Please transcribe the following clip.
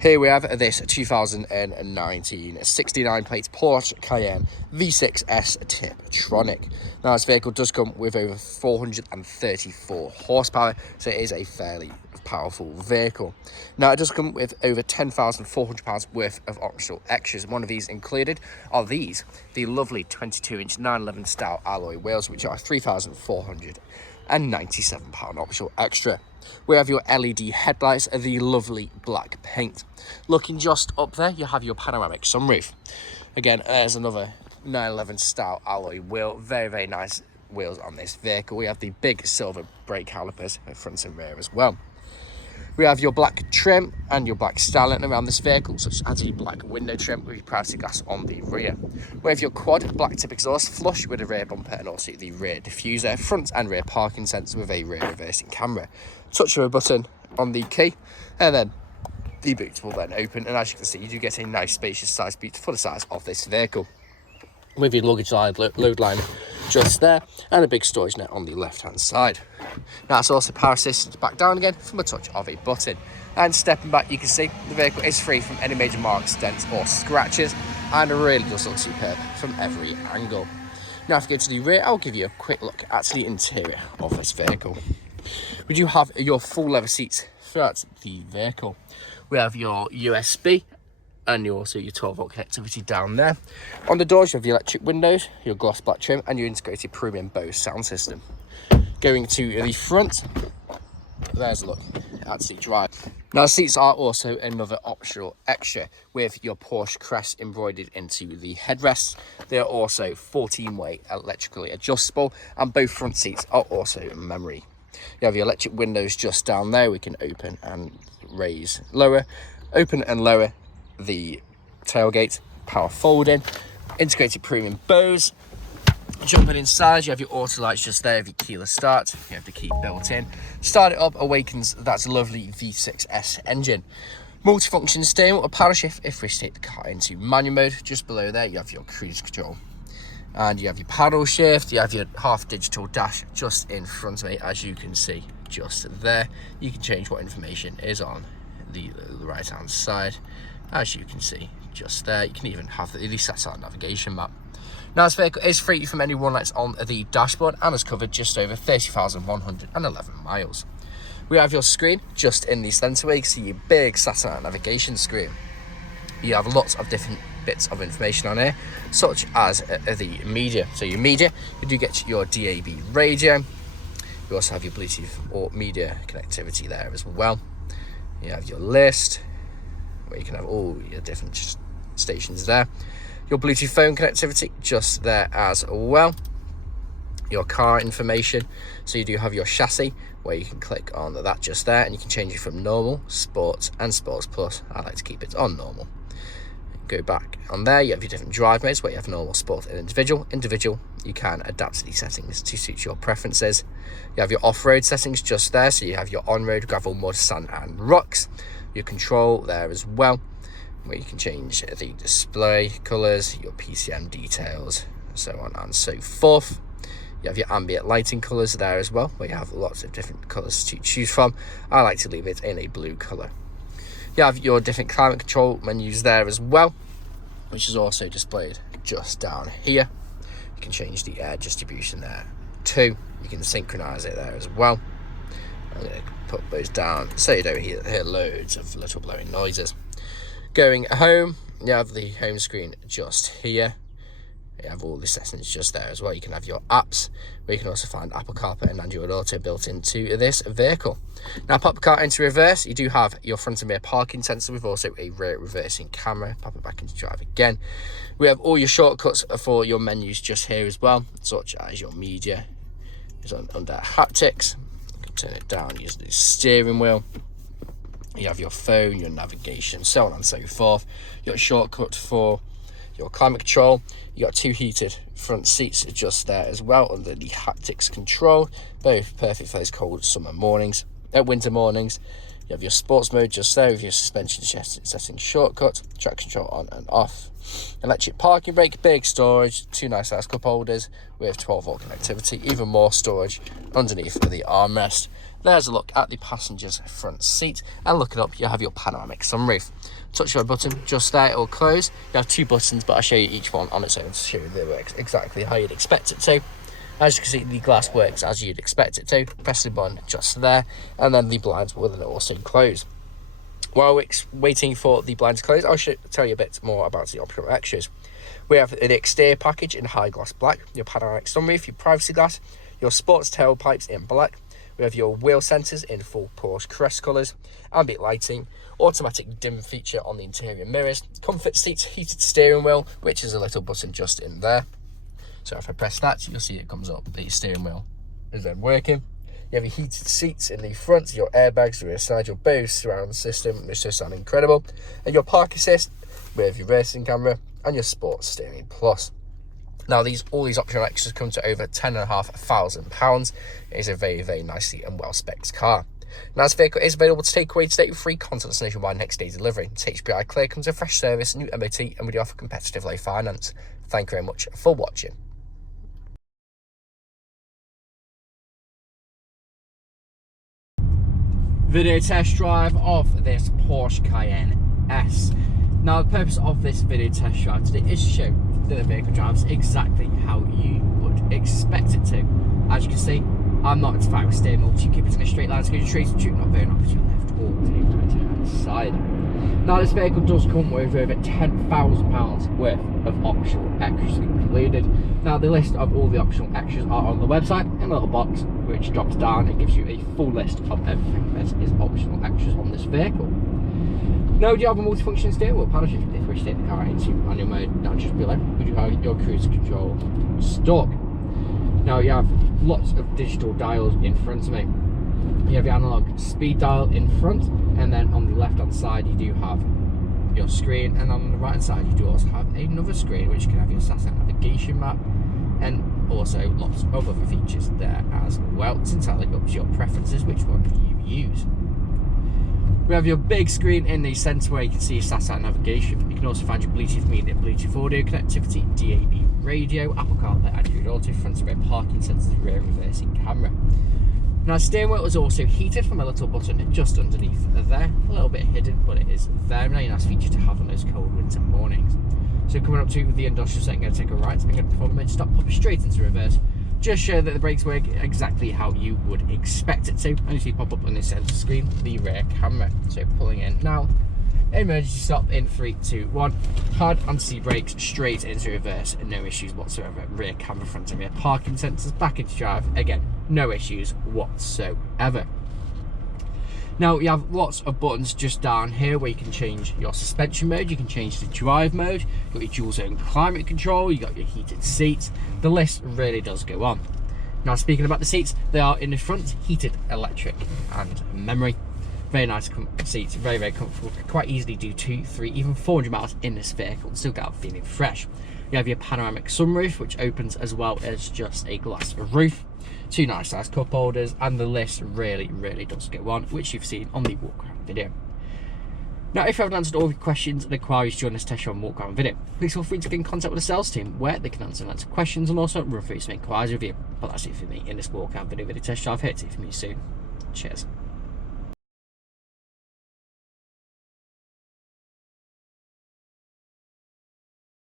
Here we have this 2019 69 plate Porsche Cayenne V6S Tiptronic. Now this vehicle does come with over 434 horsepower, so it is a fairly powerful vehicle. Now it does come with over £10,400 worth of optional extras. One of these included are the lovely 22-inch 911 style alloy wheels, which are £3,497 optional extra. We have your LED headlights, the lovely black paint. Looking just up there, you have your panoramic sunroof. Again, there's another 911 style alloy wheel. Very, very nice wheels on this vehicle. We have the big silver brake calipers at front and rear as well. We have your black trim and your black styling around this vehicle, such as the black window trim with your privacy glass on the rear. We have your quad black tip exhaust flush with a rear bumper and also the rear diffuser, front and rear parking sensor with a rear reversing camera. Touch of a button on the key, and then the boot will then open, and as you can see, you do get a nice spacious size boot for the size of this vehicle, with your luggage line, load line just there, and a big storage net on the left hand side. Now it's also power assisted back down again from a touch of a button. And stepping back, you can see the vehicle is free from any major marks, dents or scratches, and it really does look superb from every angle. Now if we go to the rear, I'll give you a quick look at the interior of this vehicle. We do have your full leather seats throughout the vehicle. We have your USB and also your 12-volt connectivity down there. On the doors, you have your electric windows, your gloss black trim, and your integrated premium Bose sound system. Going to the front, there's a look at the drive. Now the seats are also another optional extra with your Porsche crest embroidered into the headrests. They are also 14-way electrically adjustable, and both front seats are also memory. You have your electric windows just down there. We can open and raise, lower, open and lower the tailgate, power folding, integrated premium Bose. Jumping inside, you have your auto lights just there, your keyless start, you have the key built in. Start it up, awakens that lovely V6S engine. Multifunction steering wheel, a power shift if we take the car into manual mode. Just below there, you have your cruise control. And you have your paddle shift, you have your half digital dash just in front of me, as you can see just there. You can change what information is on the right hand side, as you can see just there. You can even have the satellite navigation map. Now this vehicle is free from any run lights on the dashboard and has covered just over 30,111 miles. We have your screen just in the centre where you can see your big satellite navigation screen. You have lots of different bits of information on here, such as the media. So your media, you do get your DAB radio. You also have your Bluetooth or media connectivity there as well. You have your list, where you can have all your different stations there. Your Bluetooth phone connectivity just there as well. Your car information, so you do have your chassis, where you can click on that just there, and you can change it from normal, sports and sports plus. I like to keep it on normal. Go back on there, you have your different drive modes, where you have normal, sport and individual. You can adapt the settings to suit your preferences. You have your off-road settings just there, so you have your on-road, gravel, mud, sand and rocks. Your control there as well, where you can change the display colours, your PCM details, so on and so forth. You have your ambient lighting colours there as well, where you have lots of different colours to choose from. I like to leave it in a blue colour. You have your different climate control menus there as well, which is also displayed just down here. You can change the air distribution there too. You can synchronise it there as well. I'm going to put those down so you don't hear loads of little blowing noises. Going home, you have the home screen just here. You have all the settings just there as well. You can have your apps, where you can also find Apple CarPlay and Android Auto built into this vehicle. Now pop the car into reverse, you do have your front and rear parking sensor with also a rear reversing camera. Pop it back into drive again. We have all your shortcuts for your menus just here as well, such as your media is under haptics. You can turn it down using the steering wheel. You have your phone, your navigation, so on and so forth. Your shortcut for your climate control. You got two heated front seats just there as well under the haptics control, both perfect for those cold summer mornings, winter mornings. You have your sports mode just there with your suspension settings shortcut, traction control on and off, electric parking brake, big storage, two nice size cup holders with 12-volt connectivity, even more storage underneath the armrest, There's a look at the passenger's front seat, and looking up, you have your panoramic sunroof. Touch your button just there, it will close. You have 2 buttons, but I'll show you each one on its own to show you that it works exactly how you'd expect it to. As you can see, the glass works as you'd expect it to. Press the button just there, and then the blinds will then also close. While we're waiting for the blinds to close, I'll tell you a bit more about the optional extras. We have an exterior package in high gloss black, your panoramic sunroof, your privacy glass, your sports tailpipes in black. We have your wheel sensors in full Porsche crest colours, ambient lighting, automatic dim feature on the interior mirrors, comfort seats, heated steering wheel, which is a little button just in there. So if I press that, you'll see it comes up. The steering wheel is then working. You have your heated seats in the front, your airbags, the rear side, your Bose surround system, which does sound incredible, and your park assist with your racing camera and your sports steering plus. Now, all these optional extras come to over £10,500. It is a very, very nicely and well-spec'd car. Now, this vehicle is available to take away today with free contactless nationwide next day delivery. It's HPI clear, comes with fresh service, new MOT, and we do offer competitive low finance. Thank you very much for watching. Video test drive of this Porsche Cayenne S. Now, the purpose of this video test drive today is to show that the vehicle drives exactly how you would expect it to. As you can see, I'm not inspired with steering wheel to keep it in a straight line, so go straight to not veering off to your left or to the right hand side. Now, this vehicle does come with over £10,000 worth of optional extras included. Now, the list of all the optional extras are on the website in a little box which drops down and gives you a full list of everything that is optional extras on this vehicle. Now, do you have a multifunction steering wheel paddle shift if you wish to take the car into manual mode down just below? We do have your cruise control stalk. Now, you have lots of digital dials in front of me. You have your analog speed dial in front, and then on the left hand side you do have your screen, and on the right hand side you do also have another screen which can have your satellite navigation map, and also lots of other features there as well. It's entirely up to your preferences which one you use. We have your big screen in the centre where you can see your satellite navigation. You can also find your Bluetooth media, Bluetooth audio connectivity, DAB radio, Apple CarPlay, Android Auto, front and rear parking sensors, rear reversing camera. Now, steering wheel is also heated from a little button just underneath there, a little bit hidden, but it is very nice feature to have on those cold winter mornings. So coming up to the industrial set, I'm going to take a right, I'm going to perform a mid stop, pop it straight into reverse. Just show that the brakes work exactly how you would expect it to. And you see pop up on the centre screen the rear camera. So pulling in now, emergency stop in 3, 2, 1. Hard anti brakes straight into reverse, and no issues whatsoever. Rear camera, front and rear parking sensors, back into drive. Again, no issues whatsoever. Now, you have lots of buttons just down here where you can change your suspension mode, you can change the drive mode, you've got your dual zone climate control, you've got your heated seats. The list really does go on. Now, speaking about the seats, they are in the front, heated, electric and memory. Very nice seats, very, very comfortable. Could quite easily do 200, 300, even 400 miles in this vehicle and still get out feeling fresh. You have your panoramic sunroof, which opens as well as just a glass roof. 2 nice sized cup holders, and the list really, really does go on, which you've seen on the walk around video. Now, if you haven't answered all your questions and inquiries during this test drive and walk around video, please feel free to get in contact with the sales team where they can answer questions and also run through some inquiries with you. But that's it for me in this walk around video test drive. Here to see you from you soon. Cheers.